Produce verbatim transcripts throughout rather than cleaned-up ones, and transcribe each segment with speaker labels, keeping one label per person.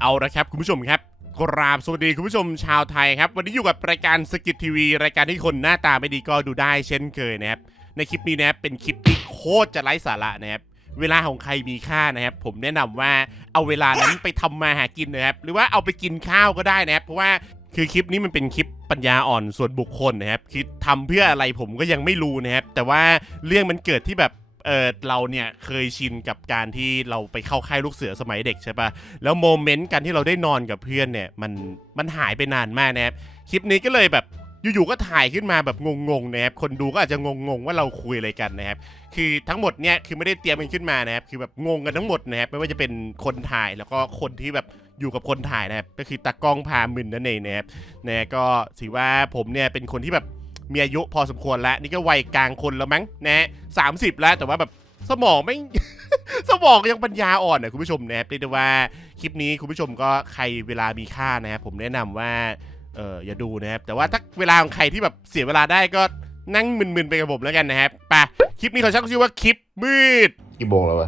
Speaker 1: เอาละครับคุณผู้ชมครับกราบสวัสดีคุณผู้ชมชาวไทยครับวันนี้อยู่กับรายการสกิททีวีรายการที่คนหน้าตาไม่ดีก็ดูได้เช่นเคยนะครับในคลิปนี้นะครับเป็นคลิปที่โคตรจะไร้สาระนะครับเวลาของใครมีค่านะครับผมแนะนำว่าเอาเวลานั้นไปทำมาหากินนะครับหรือว่าเอาไปกินข้าวก็ได้นะครับเพราะว่าคือคลิปนี้มันเป็นคลิปปัญญาอ่อนส่วนบุคคลนะครับคือทำเพื่ออะไรผมก็ยังไม่รู้นะครับแต่ว่าเรื่องมันเกิดที่แบบเออเราเนี่ยเคยชินกับการที่เราไปเข้าค่ายลูกเสือสมัยเด็กใช่ปะแล้วโมเมนต์การที่เราได้นอนกับเพื่อนเนี่ยมันมันหายไปนานมากนะครับคลิปนี้ก็เลยแบบอยู่ๆก็ถ่ายขึ้นมาแบบงงๆนะครับคนดูก็อาจจะงงๆว่าเราคุยอะไรกันนะครับคือทั้งหมดเนี่ยคือไม่ได้เตรียมมันขึ้นมานะครับคือแบบงงกันทั้งหมดนะครับไม่ว่าจะเป็นคนถ่ายแล้วก็คนที่แบบอยู่กับคนถ่ายนะครับก็คือตากล้องพามึนนั่นเองนะครับนะก็ถือว่าผมเนี่ยเป็นคนที่แบบมีอายุพอสมควรแล้วนี่ก็วัยกลางคนแล้วมั้งนะสามสิบแล้วแต่ว่าแบบสมองไม่ สมองยังปัญญาอ่อนนะคุณผู้ชมนะครับเรียกได้ว่าคลิปนี้คุณผู้ชมก็ใครเวลามีค่านะครับผมแนะนำว่าเอออย่าดูนะครับแต่ว่าถ้าเวลาของใครที่แบบเสียเวลาได้ก็นั่งมึนๆไปกับผมแล้วกันนะครับไปคลิปนี้เขาชักชื่อว่าคลิปมืด
Speaker 2: กี่โมงแล้ววะ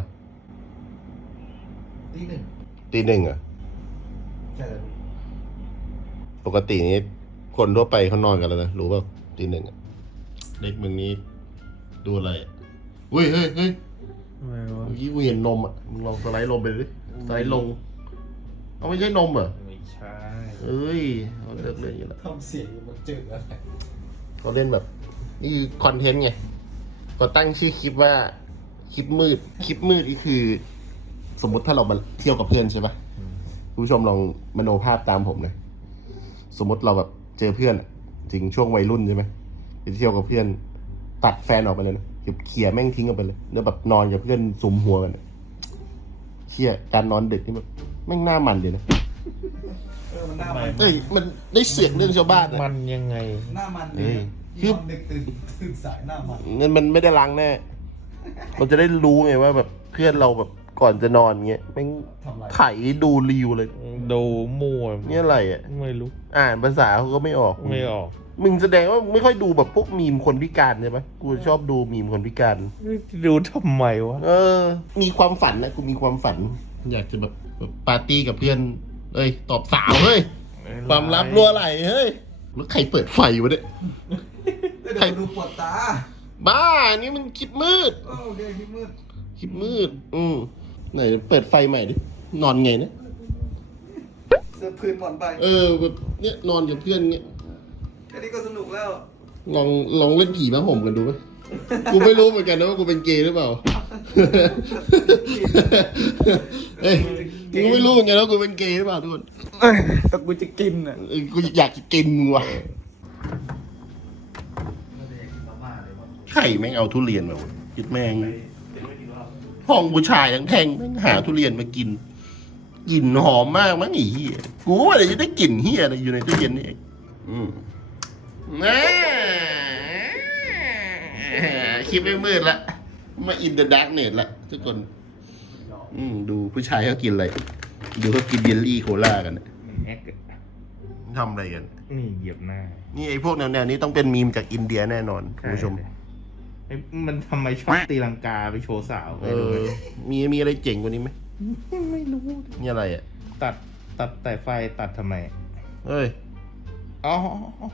Speaker 2: ตีหนึ่งตีหนึ่งอ่ะใช่ปกตินี้คนทั่วไปเขานอนกันแล้วนะรู้ป่ะตีหนึ่งอ่ะเด็กมึงนี้ดูอะไรอ่ะเฮ้ยเฮ้ยเฮ้ยเมื่อกี้กูเห็นนมอ่ะมึงลองสไลด์ลงไปดิสไลด์ลงเอาไม่ใช่นมเหรอ
Speaker 3: ไม่ใช่
Speaker 2: เอ้ยเขาเลิกเล่นอย่างนี้แล้ว
Speaker 3: ทำเสียงมันจืดอะไร
Speaker 2: เขาเล่นแบบนี่คือคอนเทนต์ไงก็ตั้งชื่อคลิปว่าคลิปมืดคลิปมืดนี่คือสมมติถ้าเรามาเที่ยวกับเพื่อนใช่ปะคุณผู้ชมลองมโนภาพตามผมเลยสมมติเราแบบเจอเพื่อนจริงช่วงวัยรุ่นใช่ไหมไปเที่ยวกับเพื่อนตัดแฟนออกไปเลยนะเขี่ยแม่งทิ้งออกไปเลยแล้วแบบนอนกับเพื่อนซุมหัวกันเขี่ยการนอนดึกนี่แบบแม่งหน้ามันเลยนะ
Speaker 3: เออมันหน้ามัน
Speaker 2: เอ้ยมันได้เสียงเรื่องชาวบ้าน
Speaker 3: มันยังไง
Speaker 4: หน้ามันเลยคือเด็กตื่นตื่นสายหน้ามัน
Speaker 2: เงินมันไม่ได้ล้างแน่เราจะได้รู้ไงว่าแบบเพื่อนเราแบบก่อนจะนอนเงี้ยแม่งไถดูรีวเลย
Speaker 3: ดูมั่ว
Speaker 2: เนี่ยอะไรอ่ะ
Speaker 3: ไม่รู้
Speaker 2: อ่านภาษาเขาก็ไม่ออก
Speaker 3: ไม่ออก
Speaker 2: มึงแสดงว่าไม่ค่อยดูแบบพวกมีมคนพิการใช่ไหมกูชอบดูมีมคนพิการ
Speaker 3: ดูทำไมวะ
Speaker 2: เออมีความฝันนะกูมีความฝันอยากจะแบบปาร์ตี้กับเพื่อนเอ้ยตอบสาวเฮ้ยความลับรั่วไหลเฮ้ยแล้วใครเปิดไฟวะเนี่ย
Speaker 4: ใครดูปวดตา
Speaker 2: บ้านี่มันคลิปมืด
Speaker 4: โอเคคลิปมืด
Speaker 2: คลิปมืดอืมไหนเปิดไฟใหม่ดินอนไงเนี่ย
Speaker 4: เสื้อพื้นหมอนใบ
Speaker 2: เออแบบเนี้ยนอนกับเพื่อนเนี้ย
Speaker 4: แค่นี้ก็สนุกแล้ว
Speaker 2: ลองลองเล่นผีมาห่มกันดูไหมกูไม่รู้เหมือนกันนะว่ากูเป็นเกย์หรือเปล่าเอ้ยกูไม่รู้เหมือนกันว่ากูเป็นเกย์หรือเปล่าทุกคน
Speaker 4: แต่กูจะกินอ่ะ
Speaker 2: กูอยากกินว่ะใครแม่งเอาทุเรียนมาคิดแม่งห้องผู้ชายทั้งแท่งแม่งหาทุเรียนมากินกลิ่นหอมมากมั้งไอ้เหี้ยกูว่าจะได้กลิ่นเหี้ยอะไรอยู่ในตู้เย็นนี่เองอืมน่าคลิปไม่มืดละมาอินเดอะดาร์กเน็ตละทุกคนอืมดูผู้ชายเขากินอะไรดูเขากินเยลลี่โคลากันทำอะไรกัน
Speaker 3: นี่เหยียบหน้า
Speaker 2: นี่ไอ้พวกแนวๆนี้ต้องเป็นมีมจากอินเดียแน่นอนคุณผู้ชม
Speaker 3: มันทำไมชอบตีลังกาไปโชว์สาว
Speaker 2: เออมีมีอะไรเจ๋งกว่านี้ไหม
Speaker 3: ไม่รู้
Speaker 2: นี่อะไรอ่ะ
Speaker 3: ตัดตัดแต่ไฟตัดทำไม
Speaker 2: เฮ้ย
Speaker 3: อ๋อ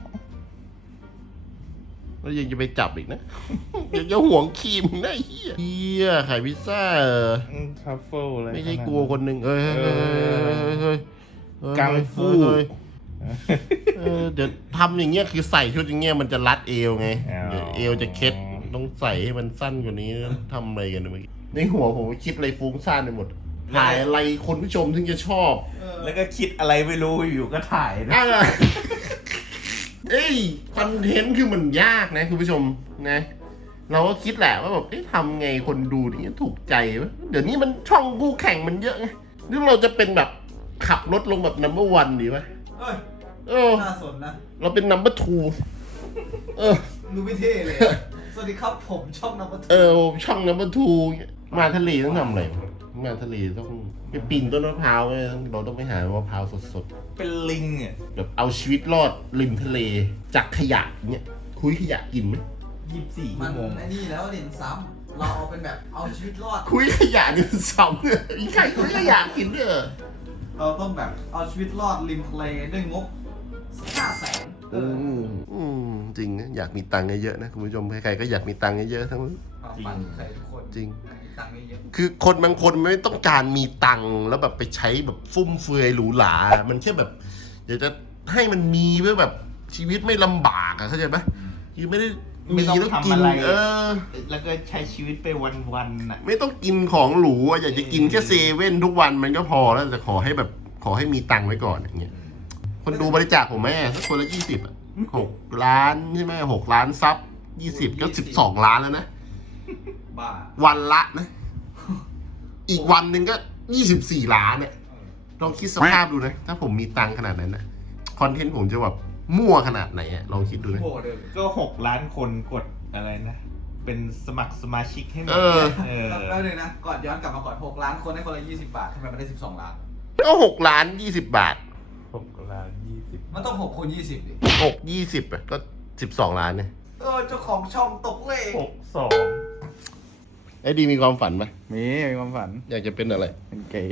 Speaker 2: แล้วยังจะไปจับอีกนะยังจะห่วงครีมนะเฮียเฮียไข่พิซซ่าเออ
Speaker 3: ทัฟเฟิลอะไร
Speaker 2: ไม่ใช่กลัวคนหนึ่งเอ้ยเฮ้ยเฮ้ย
Speaker 3: กังฟู
Speaker 2: เออเดี๋ยวทำอย่างเงี้ยคือใส่ชุดอย่างเงี้ยมันจะรัดเอวไงเอวจะเคล็ดต้องใส่ให้มันสั้นกว่านี้ทำอะไรกันเมื่อกี้ในหัวผมคิดอะไรฟุ้งซ่านไปหมดถ่ายอะไรคนผู้ชมถึงจะชอบ
Speaker 3: แล้วก็คิดอะไรไม่รู้อยู่ก็ถ่ายนะ
Speaker 2: เอ้ยคอนเทนต์คือมันยากนะคุณผู้ชมนะเราก็คิดแหละว่าแบบเอ๊ะทำไงคนดูถึงจะถูกใจวะเดี๋ยวนี้มันช่องคู่แข่งมันเยอะไงหรือเราจะเป็นแบบขับรถลงแบบ นัมเบอร์วัน ดีวะ
Speaker 4: เอ้ย
Speaker 2: เออ
Speaker 4: น่าสนนะ
Speaker 2: เราเป็น นัมเบอร์ทู เออ
Speaker 4: ดูไม่เท่เลยสวัสดีครับผมช่อง นัมเบอร์ทู
Speaker 2: เออช่อง นัมเบอร์ทู มาทะเลต้องทำอะไรมาทะเลต้องไปปีนต้นมะพร้าวเราต้องไปหามะพร้าวสด
Speaker 3: ๆเป็นลิงอ่ะ
Speaker 2: แบบเอาชีวิตรอดริมทะเลจากขยะเนี้ยคุยขยะกินไหม
Speaker 3: ยี่สิบสี่ชั่วโมง
Speaker 4: มันไอ้นี่แล้วเด่นซ้ำเราเอาเป็นแบบเอาชีวิตรอด
Speaker 2: คุยขยะกินซ้ำเนี่ยมีใครคุยขยะกินเนี่ย
Speaker 4: เราต้องแบบเอาชีวิตรอดริมทะเลด้วยงบห้าแสนเอ
Speaker 2: อื
Speaker 4: อ
Speaker 2: มอืมจริงนะอยากมีตังค์เยอะๆนะคุณผู้ชมใครๆก็อยากมีตังค์เยอะๆทั้งนั้น
Speaker 4: ความฝันใครทุกคน
Speaker 2: จริง
Speaker 4: มีตังค์เยอะ
Speaker 2: คือคนบางคนไม่ต้องการมีตังค์แล้วแบบไปใช้แบบฟุ่มเฟือยหรูหรามันแค่แบบอยากจะให้มันมีเพื่อแบบชีวิตไม่ลำบากอะเข้าใจไหมคือไม่ได้
Speaker 3: ไม่
Speaker 2: มี
Speaker 3: ต้อง
Speaker 2: แล้ว
Speaker 3: ทำ
Speaker 2: กิน
Speaker 3: อะไร
Speaker 2: เออ
Speaker 3: แล้วก็ใช้ชีวิตไปวันๆน่ะ
Speaker 2: ไม่ต้องกินของหรูอะอยากจะกินแค่เซเว่นทุกวันมันก็พอแล้วแต่ขอให้แบบขอให้มีตังค์ไว้ก่อนอย่างเงี้ยคนดูบริจาคผมแม่สักคนละยี่สิบอะหกล้านใช่ไหมหกล้านซับยี่สิบก็สิบสองล้านแล้วนะ
Speaker 4: ๆบ้า
Speaker 2: วันละนะ อีกวันหนึ่งก็ยี่สิบสี่ล้านเนี่ยลองคิดสภาพดูนะ ถ้าผมมีตังค์ขนาดนั้นนะคอนเทนต์ผมจะแบบมั่วขนาดไหนอะลองคิดดูนะ
Speaker 4: โง่เดิม
Speaker 3: ก็หกล้านคนกดอะไรนะ เป็นสมัครสมาชิกให้หมด
Speaker 2: เออ
Speaker 3: เออ
Speaker 4: แล้วเลยนะก่อนย้อนกลับมาก่อนหกล้านคนให้คนละยี่สิบบาททำไมมันได้สิบสองล้าน
Speaker 2: ก็หกล้านยี่สิบบาท
Speaker 3: หกล้านยี่สิบ
Speaker 4: มันต้องหกคูณยี่สิบดิ
Speaker 2: หกยี่สิบอะก็สิบสองล้านเนี่ย
Speaker 4: เออเจ้าของช่องตกเลข
Speaker 3: หกสอง
Speaker 2: ไอ้ดีมีความฝันไหม
Speaker 5: มีมีความฝัน
Speaker 2: อยากจะเป็นอะไร
Speaker 5: เป็นเกย์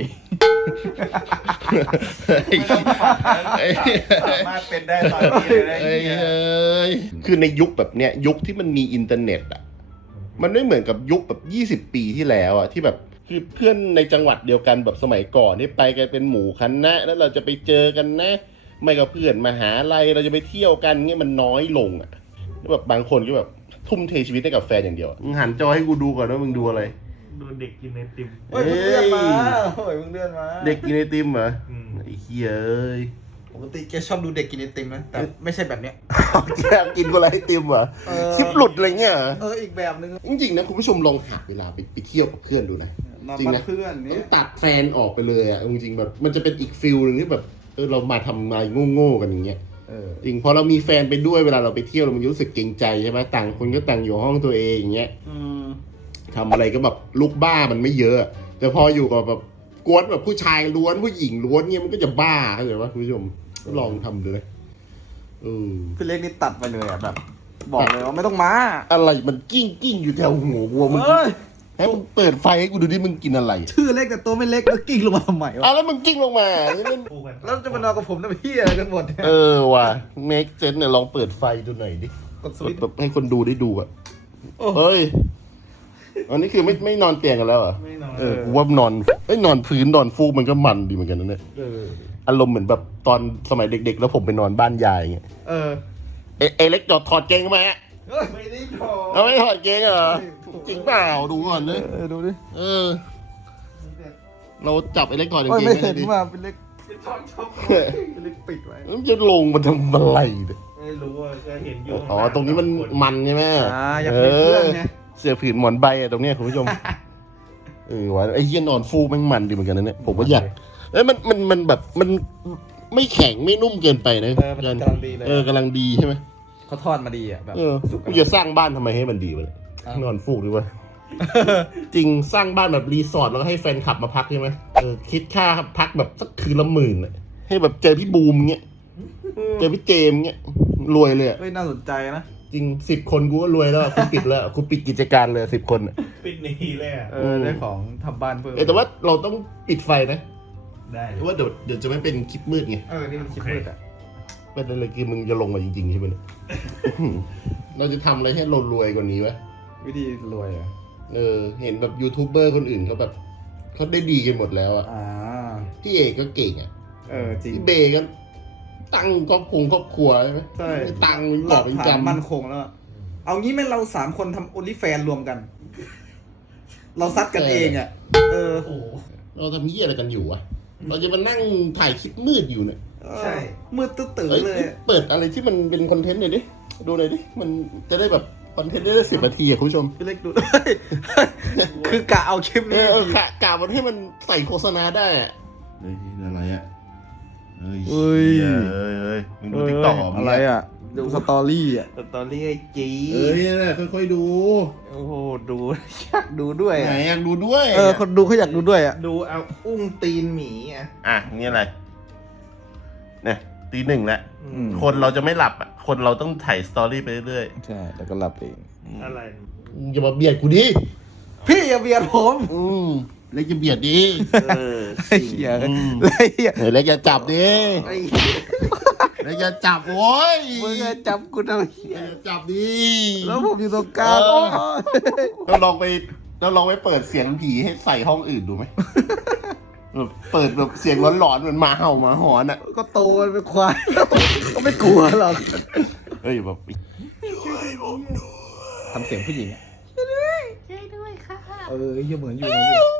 Speaker 2: ไอ้
Speaker 3: สามารถเป็นได้ตอนนี้เลยนะ
Speaker 2: ไอ้
Speaker 3: เหี้ย
Speaker 2: เอ้ยคือในยุคแบบเนี้ยยุคที่มันมีอินเทอร์เน็ตอะมันไม่เหมือนกับยุคแบบยี่สิบปีที่แล้วอะที่แบบคือเพื่อนในจังหวัดเดียวกันแบบสมัยก่อนที่ไปกันเป็นหมู่คณะแล้วเราจะไปเจอกันนะ ไม่ก็เพื่อนมหาลัยเราจะไปเที่ยวกันเงี้ยมันน้อยลงอะแล้วแบบบางคนก็แบบทุ่มเทชีวิตให้กับแฟนอย่างเดียวอะมึงหันจอให้กูดูก่อนว่ามึงดูอะไร
Speaker 3: ดูเด็กกินไอติม
Speaker 5: เฮ้ยเพิ่งเลื่อนมาเฮ้ยเพิ่งเลื่อนมา
Speaker 2: เด็กกินไอติมเหรอ
Speaker 3: อืม
Speaker 2: ไอ้เหี้ยเอ้ย
Speaker 5: ปกติแกชอบดูเด็กกินไอติมนะแต่ไม่ใช่แบบเนี้ย
Speaker 2: แกกินคนละไอติมเหรอ
Speaker 5: เออ
Speaker 2: คลิปหลุดอะไรเงี้ยเหรอ
Speaker 5: เอออีกแบบนึง
Speaker 2: จริงๆนะคุณผู้ชมลองหาเวลาไปไปเที่ยวกับเพื่อนดูนะ
Speaker 5: นอน
Speaker 2: จริง
Speaker 5: บ้าน
Speaker 2: นะ
Speaker 5: เพื่อน
Speaker 2: ต้
Speaker 5: เนี่
Speaker 2: อง
Speaker 5: ย
Speaker 2: ตัดแฟนออกไปเลยอ่ะจริงๆแบบมันจะเป็นอีกฟิลหนึ่งที่แบบเออเรามาทำอะไรโง่ๆกันอย่างเงี้ย
Speaker 5: เออ
Speaker 2: จริงพอเรามีแฟนไปด้วยเวลาเราไปเที่ยวเรามันรู้สึกเกรงใจใช่ไหมต่างคนก็ต่างอยู่ห้องตัวเองอย่างเงี้ย
Speaker 5: อืม
Speaker 2: ทำอะไรก็แบบลูกบ้ามันไม่เยอะ แต่พออยู่กับแบบกวนแบบผู้ชายล้วนผู้หญิงล้วนเงี้ยมันก็จะบ้าเข้าใจปะคุณผู้ชมก็ลองทำดูเลยเออ
Speaker 5: พี่เล็กนี่ตัดไปเลยอ่ะแบบ บอกเลยว่าไม่ต้องมา
Speaker 2: อะไรมันกิ้งกิ้งอยู่แถวหัววัวมึง
Speaker 5: เอ้ย
Speaker 2: ให้มึงเปิดไฟให้กูดูดิมึงกินอะไร
Speaker 5: ชื่อเล็กแต่ตัวไม่เล็กแล้วกิ้งลงมาทำไม
Speaker 2: อ่ะ
Speaker 5: วะ
Speaker 2: แล้วมึงกิ้งลงมานี่มัน
Speaker 3: คู่กัน
Speaker 5: แล้วจะมานอนกับผมนะพี่อะไรกันหมดเนี่ย
Speaker 2: เออว่ะ make sense เนี่ยลองเปิดไฟดูหน่อยดิ
Speaker 5: กดสวิตช์
Speaker 2: แบบให้คนดูได้ดูอ่ะ
Speaker 5: โอ้
Speaker 2: เฮ้ยอันนี้คือไม่ไม่นอนเตียงกันแล้วเหรอ่ะ
Speaker 3: ไม่นอน
Speaker 2: เออกูว่านอนเอ้ยนอนพื้นนอนฟูกมันก็มันดีเหมือนกันนะเนี่ย
Speaker 5: เออ
Speaker 2: อารมณ์เหมือนแบบตอนสมัยเด็ก ๆ แล้วผมไปนอนบ้านยายอย่างเงี้ย
Speaker 5: เออ
Speaker 2: เอเอเล็กจอดถอดเกงมาอ่ะ
Speaker 5: เฮ้ย
Speaker 3: ไม่ได้โทร
Speaker 2: เอาไม่ถอดเกงเหรอจริงเปล่าดูก่อนเลย
Speaker 5: เออดูดิ
Speaker 2: เออ เราจับไอเล็กถอดกาง
Speaker 5: โอ้ย
Speaker 2: เกง
Speaker 5: ไม่
Speaker 2: ให้
Speaker 5: เห็น
Speaker 2: ดิ
Speaker 5: ว่าเป็นเล็ก
Speaker 3: ชอบชอบ
Speaker 5: เป็นเล็กปิดไว้
Speaker 2: มันจะลงมันทำอะไรเนี่ย
Speaker 3: ไม่รู้ว่าก็เห็นอยู่
Speaker 2: อ๋อตรงนี้มันมันใช่ไหม
Speaker 5: อ่าอยากเป็นเพื่อนไง
Speaker 2: เสื้อผืนหมอนใบอะตรงเนี้ยคุณผู้ชม เออวะไอ้เหี้ยนอนฟูแม่งมันดีเหมือนกันนะเนี่ยผมก็อยากเอ้ยมันมันมันแบบมันไม่แข็งไม่นุ่มเกินไปนะ
Speaker 5: เออมันกำลังดีเลย
Speaker 2: เออกำลังดีใช่ไหม
Speaker 5: เขาทอดมาดีอ่ะแบบ
Speaker 2: เออ
Speaker 5: สุก
Speaker 2: กูจะสร้างบ้านทำไมให้มันดีวะเนี่ย
Speaker 5: อ่ะ
Speaker 2: นอนฟูกดีวะจริงสร้างบ้านแบบรีสอร์ทแล้วก็ให้แฟนคลับมาพักใช่ไหมเออคิดค่าพักแบบสักคืนละหมื่นอะให้แบบเจอพี่บูมเงี้ยเจอพี่เจมส์เงี้ยรวยเลยอะ
Speaker 5: เฮ้ยน่าสนใจนะ
Speaker 2: จริงสิบคนกูก็รวยแล้วอะกูปิดแล้วกูปิดกิจการเลยสิบคนอะ
Speaker 3: ปิดหนีเลยอ่ะ
Speaker 5: เออได้ของทำบ้านเพิ่ม
Speaker 2: เออแต่ว่าเราต้องปิดไฟนะ
Speaker 3: ได้
Speaker 2: เพราะว่าเดี๋ยวเดี๋ยวจะไม่เป็นคลิปมืดไง
Speaker 5: เออนี่มันคิดมืดอ่ะ
Speaker 2: เป็นอะไรคือมึงจะลงมาจริงๆใช่ไหมเนี่ย เราจะทำอะไรให้เรารวยกว่านี้วะ
Speaker 5: วิธีรวยอ่ะ
Speaker 2: เออเห็นแบบยูทูบเบอร์คนอื่นเขาแบบเขาได้ดีกันหมดแล้วอะ
Speaker 5: อ่า
Speaker 2: พี่เอกก็เก่งอะ
Speaker 5: เออจริง
Speaker 2: พี่เบย์ก็ตั้งครอบครัวครอบครัวใช่ไหม
Speaker 5: ใช่
Speaker 2: ตังค์เป็นก
Speaker 5: ร
Speaker 2: อบ
Speaker 5: ก
Speaker 2: เป็น
Speaker 5: ฐาน
Speaker 2: กำ
Speaker 5: มั่นคงแล้วอะเอางี้ไหมเราสามคนทำโอลิแฟนรวมกัน เราซัดกันเองอ่ะ เออ
Speaker 3: โอ้โห
Speaker 2: เราทำเหี้ยอะไรกันอยู่อะเราจะมานั่งถ่ายคลิปมืดอยู่เนี่ย
Speaker 3: ใช่
Speaker 5: มืดตื้อ
Speaker 2: เอ้ย
Speaker 5: ๆเลยอะ
Speaker 2: เปิดอะไรที่มันเป็นคอนเทนต์หน่อยดิดูหน่อยดิมันจะได้แบบคอนเทนต์ได้สิบนาทีอะคุณผู้ชม
Speaker 5: พี่เล็กดู คือกะเอาคลิป
Speaker 2: เอ
Speaker 5: นี้
Speaker 2: อเออกะกะมันให้มันใส่โฆษณาได้อะเฮ้ยอะไรอะเฮ้ย
Speaker 5: เฮ้ย
Speaker 2: เฮ้ยเฮ้ยมึงดูติ๊กต็อก
Speaker 5: อะไรอ่ะ ดูสตอรี่อ่ะ
Speaker 3: สตอรี่ไอจี
Speaker 2: เอ้ยเนี่ยค่อยๆดู
Speaker 3: โอ้โหดูอยากดูด้วย
Speaker 2: ไหน
Speaker 3: อะ
Speaker 2: อยากดูด้วย
Speaker 5: เออ คนดูเขาอยากดูด้วยอ่ะ
Speaker 3: ดูเอาอุ้งตีนหมีอ่ะ
Speaker 2: อ่ะนี่อะไรเนี่ยตีหนึ่งแล้ว
Speaker 5: อืม
Speaker 2: คนเราจะไม่หลับอ่ะคนเราต้องถ่ายสตอรี่ไปเรื่อย
Speaker 5: ใช่ แล้วก็หลับเอง
Speaker 3: อะไร
Speaker 2: ๆมึงอย่ามาเบียดกูดิ
Speaker 5: พี่อย่าเบียดผม
Speaker 2: อืมเล็กจะเบียดดิ
Speaker 3: เออ
Speaker 5: ไอ้เหี้ยไอ้เหี้ย
Speaker 2: เฮ้ยเล็กจะจับดิเล็กจะจับโว้ย
Speaker 5: มึงจะจับกูทำไม
Speaker 2: เล็กจะจับดิ
Speaker 5: แล้วผมอยู่ตรงกลาง
Speaker 2: เอ
Speaker 5: โอ้
Speaker 2: อ เราลองไปเราลองไปเปิดเสียงผีให้ใส่ห้องอื่นดูไหมแบบเปิดแบบเสียงหลอนๆเหมือนหมาเห่าหมาหอนอ่ะ
Speaker 5: ก็โตกันเป็นควายก็ไม่กลัวหรอก
Speaker 2: เฮ้ยแบบ
Speaker 5: ทำเสียงผู้หญิงอะเออเหี้ยเหมือนอยู่เหมือนอยู่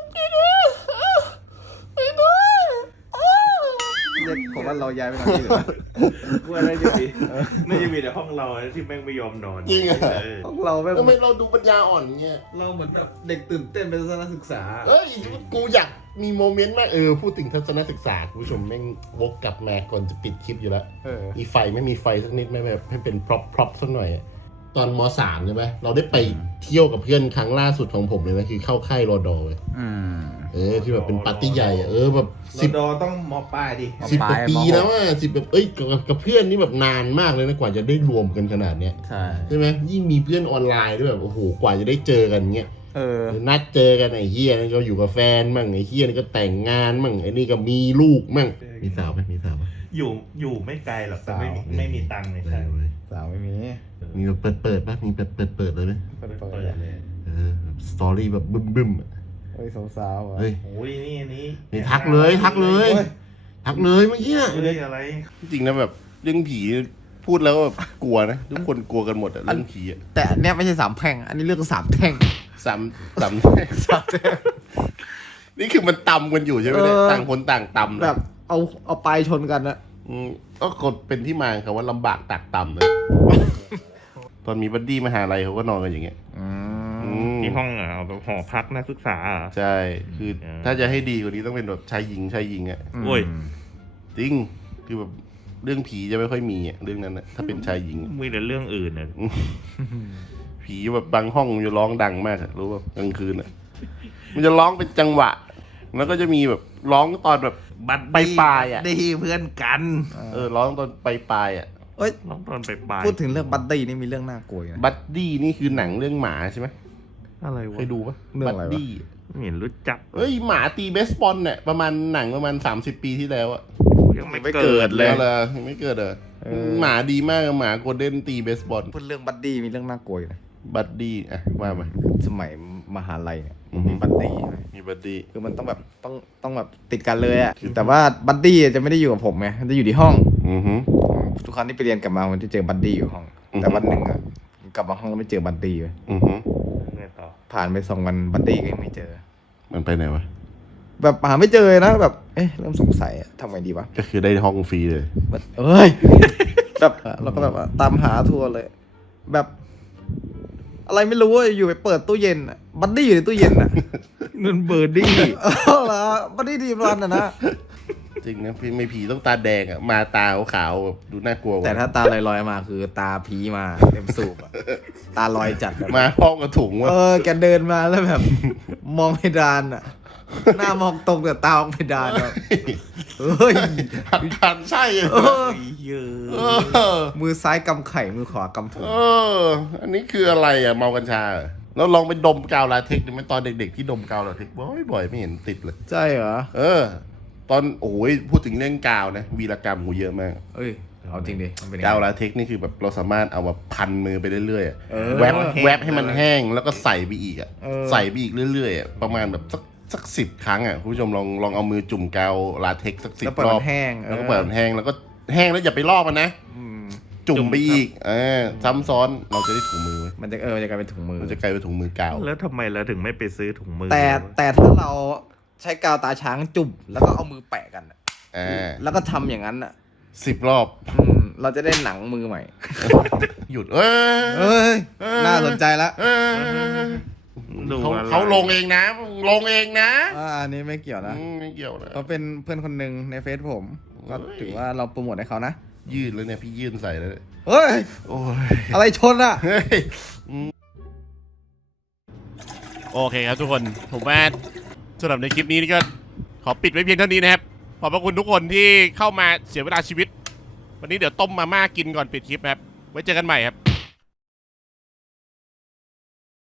Speaker 5: เรียกผมว่าเราย้ายไปนอนที่อื่น
Speaker 3: ว่าน่าจะมีน่าจะมีแต่ห้องเราที่แม่งไม่ยอมนอน
Speaker 2: จริงอะ
Speaker 3: เออ
Speaker 5: ของเราแม่ง
Speaker 2: ทำไมเราดูปัญญาอ่อนเงี้ย
Speaker 5: เราเหมือนแบบเด็กตื่นเต้นเป็นทัศนศึกษา
Speaker 2: เอ้ยกูอยากมีโมเมนต์มากเออพูดถึงทัศนศึกษาคุณผู้ชมแม่งวกกลับมาก่อนจะปิดคลิปอยู่แล้ว
Speaker 5: เออ
Speaker 2: มีไฟไม่มีไฟสักนิดไหม่แบบให้เป็นพร็อพพร็อพสักหน่อยอะตอนมสามใช่ไหมเราได้ไปเที่ยวกับเพื่อนครั้งล่าสุดของผมเลยนะคือเข้าค่ายรอดอเลย
Speaker 5: อืม
Speaker 2: เออที่แบบเป็นปาร์ตี้ใหญ่อะเออแบบ
Speaker 3: ร
Speaker 2: สิบ
Speaker 3: ดอต้องมอปลายดิ
Speaker 2: สิบกว่าปี
Speaker 5: มหก
Speaker 2: แล้วอ่ะสิบแบบเอ้ยกับกับเพื่อนนี่แบบนานมากเลยนะกว่าจะได้รวมกันขนาดเนี้ย
Speaker 5: ใช่
Speaker 2: ใช่ไหมยิ่งมีเพื่อนออนไลน์ด้วยแบบโอ้โหกว่าจะได้เจอกันเงี้ย
Speaker 5: เออ
Speaker 2: นัดเจอกันไอ้เฮียนี่ก็อยู่กับแฟนมั่งไอ้เฮียนี่ก็แต่งงานมั่งไอ้นี่ก็มีลูกมั่งมีสาวไหมมีสาวไหม
Speaker 3: อยู่อยู่ไม่ไกลหรอกแต่ไม่มี
Speaker 5: สาว
Speaker 3: ไม่มีตังค์เลยใช่
Speaker 5: สาวไม่มี
Speaker 2: มีแบบเปิดเปิดๆป่ะมีเปิดเปิดเปิดเลยไหม
Speaker 5: เปิด
Speaker 3: เปิ
Speaker 5: เปิ
Speaker 3: ด
Speaker 5: ด
Speaker 3: เลย
Speaker 2: เออสตอรี่แบบบึ้มบึ้มๆอะ
Speaker 5: เฮ้ยสาวๆอ่ะ
Speaker 2: เฮ้ย
Speaker 3: โอ้ยนี่อันนี้
Speaker 2: นี่ทักเลยทักเลย ทักเลยเมื่อกี้
Speaker 3: เฮ้ยอะไร
Speaker 2: จริงๆนะแบบเรื่องผีพูดแล้วก็แบบกลัวนะทุกคนกลัวกันหมดอะเรื่องผีอะ
Speaker 5: แต่อันเนี้ยไม่ใช่สามแพร่ง อันนี้เรื่องสามแท่ง
Speaker 2: สามสาม
Speaker 5: สามแท่ง
Speaker 2: นี่คือมันตำกันอยู่ใช่ไหมเนี่ย
Speaker 5: เออ
Speaker 2: ต่างคนต่างตำนะ
Speaker 5: แบบเอาเอาปลายชนกันนะ
Speaker 2: อืมก็คนเป็นที่มาของคำว่าลำบากตากต่ำเลย ตอนมีบัดดี้มหาลัยเขาก็นอนกันอย่างเงี้ยอืม
Speaker 3: ที่ห้องอ่ะเอาหอพักนักศึกษาอ่ะ
Speaker 2: ใช่ คือ
Speaker 3: เออ
Speaker 2: ถ้าจะให้ดีกว่านี้ต้องเป็นแบบชายหญิงชายหญิงอ่ะ
Speaker 3: โอ้ย
Speaker 2: จริง คือแบบเรื่องผีจะไม่ค่อยมีอ่ะเรื่องนั้นอ่ะถ้าเป็นชายหญิงอะ
Speaker 3: มีแต่เรื่องอื่นอ่ะ
Speaker 2: ผีแบบบางห้องมันจะร้องดังมากอะรู้ป่ะกลางคืนอ่ะ มันจะร้องเป็นจังหวะ แล้วก็จะมีแบบร้องตอนแบบ
Speaker 3: บัด
Speaker 2: ปลายๆอ่ะ
Speaker 3: ดีเพื่อนกัน
Speaker 2: เออร้องตอนปลายๆอ่ะ
Speaker 5: เอ้ย
Speaker 3: น้องตอนไปปลาย
Speaker 5: พูดถึงเรื่องบัดดี้นี่มีเรื่องน่ากลัวอยู่นะ
Speaker 2: บัดดี้นี่คือหนังเรื่องหมาใช่ไหม
Speaker 3: อะไร
Speaker 2: เคว
Speaker 3: ะ
Speaker 2: ยดูปะ
Speaker 5: เรื่อง
Speaker 2: บั
Speaker 5: อะไร
Speaker 2: ด
Speaker 5: วะ
Speaker 2: ดี้
Speaker 3: ไม่เห็นรู้จัก
Speaker 2: เฮ้ยหมาตีเบสบอลเนี่ยประมาณหนังประมาณสามสิบปีที่แล้วอะ
Speaker 3: ยังไม่
Speaker 5: ไม่
Speaker 3: เกิ
Speaker 5: เกิ
Speaker 3: ด
Speaker 5: ด
Speaker 3: เล
Speaker 5: เลย ย
Speaker 2: แล้วเหรอยังไม่เกิดเหรอ
Speaker 5: เออ
Speaker 2: หมาดีมากอะหมาโกลเด้นตีเบสบอล
Speaker 5: พูดเรื่องบัดดี้มีเรื่องน่ากลัวอยู่นะ
Speaker 2: บัดดี้อะว่ามา
Speaker 5: สมัยมหาลัยเนี่ย
Speaker 2: อือฮึ
Speaker 5: มีบัดดี้ใช่ไหม
Speaker 2: มีบัดดี้
Speaker 5: คือมันต้องแบบต้องต้องแบบติดกันเลยอะแต่ว่าบัดดี้จะไม่ได้อยู่กับผมไงมันจะอยู่ที่ห้อง
Speaker 2: อือฮึ
Speaker 5: ทุกครั้งที่ไปเรียนกลับมามันจะเจอบัดดี้อยู่ห้อง
Speaker 2: อือฮึ
Speaker 5: แต่วันหนึ่งอะกลับมาห้องแล้วไม่เจอบัดดี้เลย
Speaker 2: อือฮึ
Speaker 3: ไงต่อ
Speaker 5: ผ่านไปสองวันบัดดี้ก็ยังไม่เจอ
Speaker 2: มันไปไหนวะ
Speaker 5: แบบหาไม่เจอนะแบบเอ๊ะเริ่มสงสัยอะทำไงดีวะ
Speaker 2: ก็คือได้ห้องฟรีเลย
Speaker 5: แบบเอ้ย แบบเราก็แบบว่าตามหาทั่วเลย แบบ อะไรไม่รู้อะอยู่ไปเปิดตู้เย็นอะบัดดี้อยู่ในตู้เย็นอะ
Speaker 3: นั่นเบอร์ดี้
Speaker 5: เออเหรอบัดดี้ดีรันอะนะ
Speaker 2: จริงนะพี่ไม่ผีต้องตาแดงอะมาตาขาวๆแบบดูน่ากลัวกว่
Speaker 5: แต่ถ้าตาลอยๆมาคือตาผีมาเต็มสูบอะตาลอยจัดแบบ
Speaker 2: มาห้องกระถุงวะ
Speaker 5: เออแกเดินมาแล้วแบบ มองเพดานอะหน้ามองตรงแต่ตามองเพดานอะเฮ้ย
Speaker 2: หันทันใช่เลย
Speaker 5: เออ
Speaker 3: เยอะ
Speaker 2: เออ
Speaker 5: มือซ้ายกำไข่มือขวากำถุง
Speaker 2: เออ อันนี้คืออะไรอ่ะเมากัญชาเหรอแล้วลองไปดมกาวลาเทคดูไหมตอนเด็กๆที่ดมกาวลาเทคบ่อยๆไม่เห็นติดเลย
Speaker 5: ใช่เหรอ
Speaker 2: เออ ตอนโอ้ยพูดถึงเรื่องกาวนะวีรกรรมกูเยอะมาก
Speaker 5: เอ้ยเอาจริงดิมันเป็นยัง
Speaker 2: กาว
Speaker 5: ไง
Speaker 2: ลาเทคนี่คือแบบเราสามารถเอามาพันมือไปเรื่อยๆอะ
Speaker 5: เออ
Speaker 2: แวบแวบให้มันแห้งแล้วก็ใส่ไปอีกอ่ะ
Speaker 5: เออ
Speaker 2: ใส่ไปอีกเรื่อยๆอะประมาณแบบสักสักสิบครั้งอ่ะคุณผู้ชมลองลองเอามือจุ่มกาวลาเทคสักสิบ
Speaker 5: แล้วเปิด
Speaker 2: รอ
Speaker 5: มั
Speaker 2: บ
Speaker 5: นแห้ง
Speaker 2: แล้วก็เปิดมันแห้งแล้วก็แห้งแล้วอย่าไปลอกมันนะ
Speaker 5: อืม
Speaker 2: จุ่มไปอีกเออซ้ำซ้อนเราจะได้ถุงมือไว้
Speaker 5: มันจะเออมันจะกลายเป็นถุงมือ
Speaker 2: มันจะกลายเป็นถุงมือกาว
Speaker 3: แล้วทำไมเราถึงไม่ไปซื้อถุงมือ
Speaker 5: แต่แต่ถ้าเราใช้กาวตาช้างจุ่มแล้วก็เอามือแปะกันอะ
Speaker 2: อ่า
Speaker 5: แล้วก็ทำอย่างนั้นอ่ะ
Speaker 2: สิบรอบ
Speaker 5: อืมเราจะได้หนังมือใหม่
Speaker 2: หยุดเอ้ย
Speaker 5: เอ้ย
Speaker 2: เออ
Speaker 5: น่าสนใจละ
Speaker 2: เออ
Speaker 3: ดู
Speaker 2: เขา
Speaker 3: อะไร
Speaker 2: เขาลงเองนะลงเองนะ
Speaker 5: อ่าอันนี้ไม่เกี่ยวนะ
Speaker 2: อืมไม่เกี่ยวนะ
Speaker 5: เขาเป็นเพื่อนคนหนึ่งในเฟซผม ก็
Speaker 2: เฮ้ย
Speaker 5: ถือว่าเราโปรโมทให้เขานะ
Speaker 2: ยืดแล้วเนี่ยพี่ยืดใส่แล้วเนี่ย
Speaker 5: เฮ้ย
Speaker 2: โอ้ย
Speaker 5: อะไรชนอ่ะ
Speaker 2: เฮ้ย
Speaker 1: โอเคครับทุกคนผมว่าสำหรับในคลิปนี้นี่ก็ขอปิดไว้เพียงเท่านี้นะครับขอบพระคุณทุกคนที่เข้ามาเสียเวลาชีวิต วันนี้เดี๋ยวต้มมาม่ากินก่อนปิดคลิปนะครับไว้เจอกันใหม่ครับ